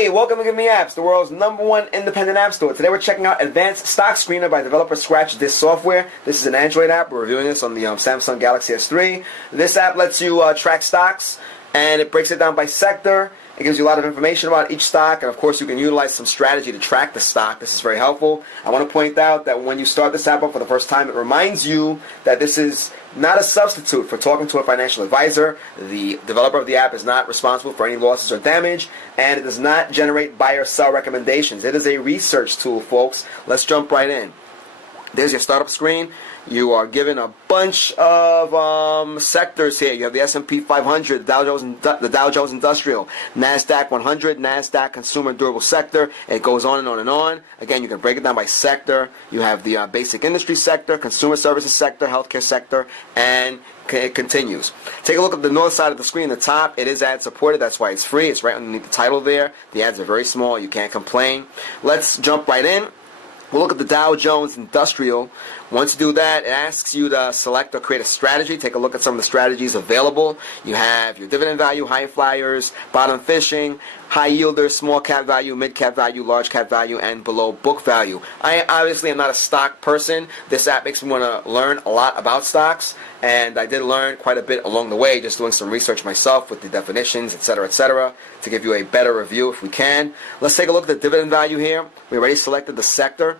Hey, welcome to Give Me Apps, the world's #1 independent app store. Today we're checking out Advanced Stock Screener by developer Scratch This Software. This is an Android app. We're reviewing this on the Samsung Galaxy S3. This app lets you track stocks, and it breaks it down by sector. It gives you a lot of information about each stock, and of course you can utilize some strategy to track the stock. This is very helpful. I want to point out that when you start this app up for the first time, it reminds you that this is not a substitute for talking to a financial advisor. The developer of the app is not responsible for any losses or damage, and it does not generate buy or sell recommendations. It is a research tool, folks. Let's jump right in. There's your startup screen. You are given a bunch of sectors here. You have the S&P 500, the Dow Jones Industrial, NASDAQ 100, NASDAQ Consumer Durable Sector. It goes on and on and on. Again, you can break it down by sector. You have the basic industry sector, consumer services sector, healthcare sector, and it continues. Take a look at the north side of the screen, the top. It is ad supported. That's why it's free. It's right underneath the title there. The ads are very small. You can't complain. Let's jump right in. We'll look at the Dow Jones Industrial. Once you do that, it asks you to select or create a strategy. Take a look at some of the strategies available. You have your dividend value, high flyers, bottom fishing, high yielders, small cap value, mid cap value, large cap value, and below book value. I obviously am not a stock person. This app makes me want to learn a lot about stocks, and I did learn quite a bit along the way, just doing some research myself with the definitions, etc., to give you a better review if we can. Let's take a look at the dividend value here. We already selected the sector.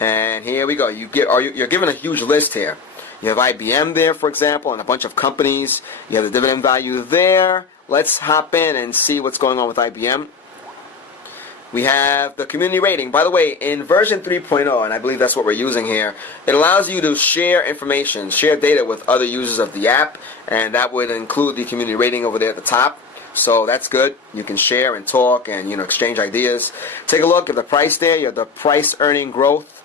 And here we go. You're given a huge list here. You have IBM there, for example, and a bunch of companies. You have the dividend value there. Let's hop in and see what's going on with IBM. We have the community rating. By the way, in version 3.0, and I believe that's what we're using here, it allows you to share information, share data with other users of the app, and that would include the community rating over there at the top. So that's good. You can share and talk and exchange ideas. Take a look at the price there. You have the price earning growth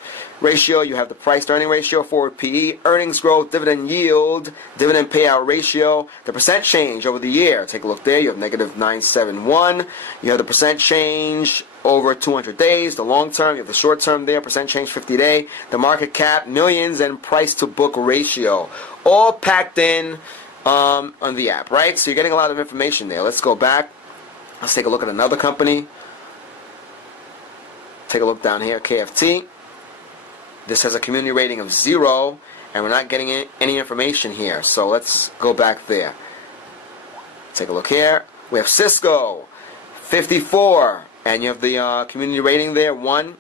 ratio, you have the price to earning ratio, forward PE, earnings growth, dividend yield, dividend payout ratio, the percent change over the year. Take a look there. You have -971. You have the percent change over 200 days, the long term. You have the short term there, percent change 50-day, the market cap, millions, and price to book ratio. All packed in on the app, right? So you're getting a lot of information there. Let's go back. Let's take a look at another company. Take a look down here, KFT. This has a community rating of 0, and we're not getting any information here. So let's go back there. Take a look here. We have Cisco, 54, and you have the community rating there, 1.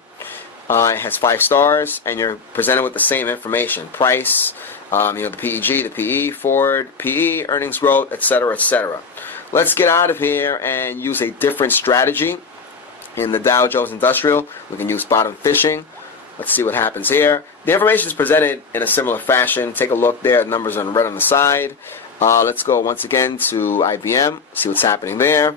It has 5 stars, and you're presented with the same information. Price, the PEG, the PE, forward, PE, earnings growth, etc. Let's get out of here and use a different strategy. In the Dow Jones Industrial, we can use bottom fishing. Let's see what happens here. The information is presented in a similar fashion. Take a look there. The numbers are in red on the side. Let's go once again to IBM. See what's happening there.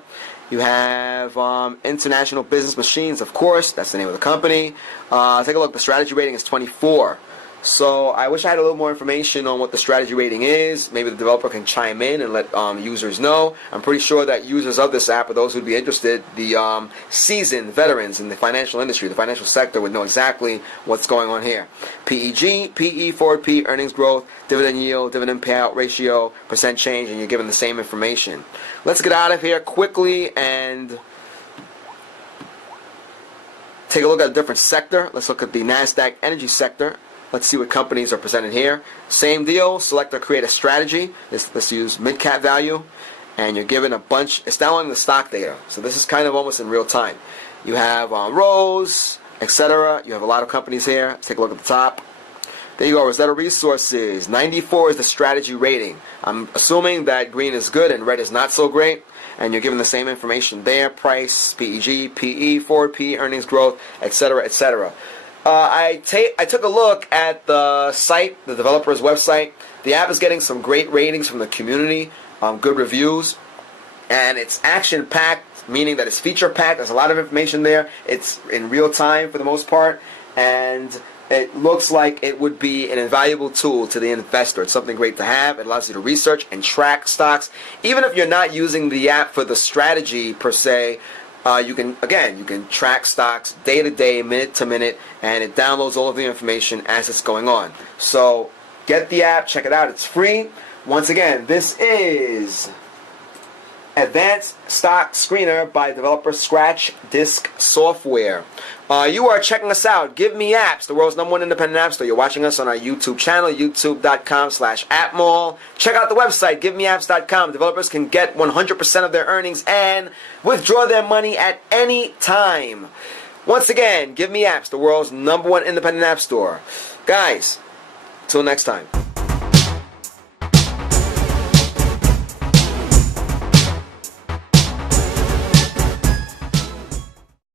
You have International Business Machines, of course. That's the name of the company. Take a look. The strategy rating is 24. So I wish I had a little more information on what the strategy rating is. Maybe the developer can chime in and let users know. I'm pretty sure that users of this app, or those who'd be interested, the seasoned veterans in the financial industry, the financial sector, would know exactly what's going on here. PEG, PE, forward P, earnings growth, dividend yield, dividend payout ratio, percent change, and you're given the same information. Let's get out of here quickly and take a look at a different sector. Let's look at the NASDAQ energy sector. Let's see what companies are presented here. Same deal. Select or create a strategy. Let's use mid-cap value. And you're given a bunch. It's downloading the stock data. So this is kind of almost in real time. You have rows, etc. You have a lot of companies here. Let's take a look at the top. There you go. Rosetta Resources. 94 is the strategy rating. I'm assuming that green is good and red is not so great. And you're given the same information there. Price, PEG, PE, forward PE, earnings growth, etc. I took a look at the site, the developer's website. The app is getting some great ratings from the community, good reviews, and it's action-packed, meaning that it's feature-packed. There's a lot of information there. It's in real time for the most part, and it looks like it would be an invaluable tool to the investor. It's something great to have. It allows you to research and track stocks. Even if you're not using the app for the strategy per se, you can track stocks day to day, minute to minute, and it downloads all of the information as it's going on. So get the app, check it out. It's free. Once again, this is Advanced Stock Screener by developer Scratch Disk Software. You are checking us out. Give Me Apps, the world's #1 independent app store. You're watching us on our YouTube channel, youtube.com/appmall. Check out the website, givemeapps.com. Developers can get 100% of their earnings and withdraw their money at any time. Once again, Give Me Apps, the world's #1 independent app store. Guys, till next time.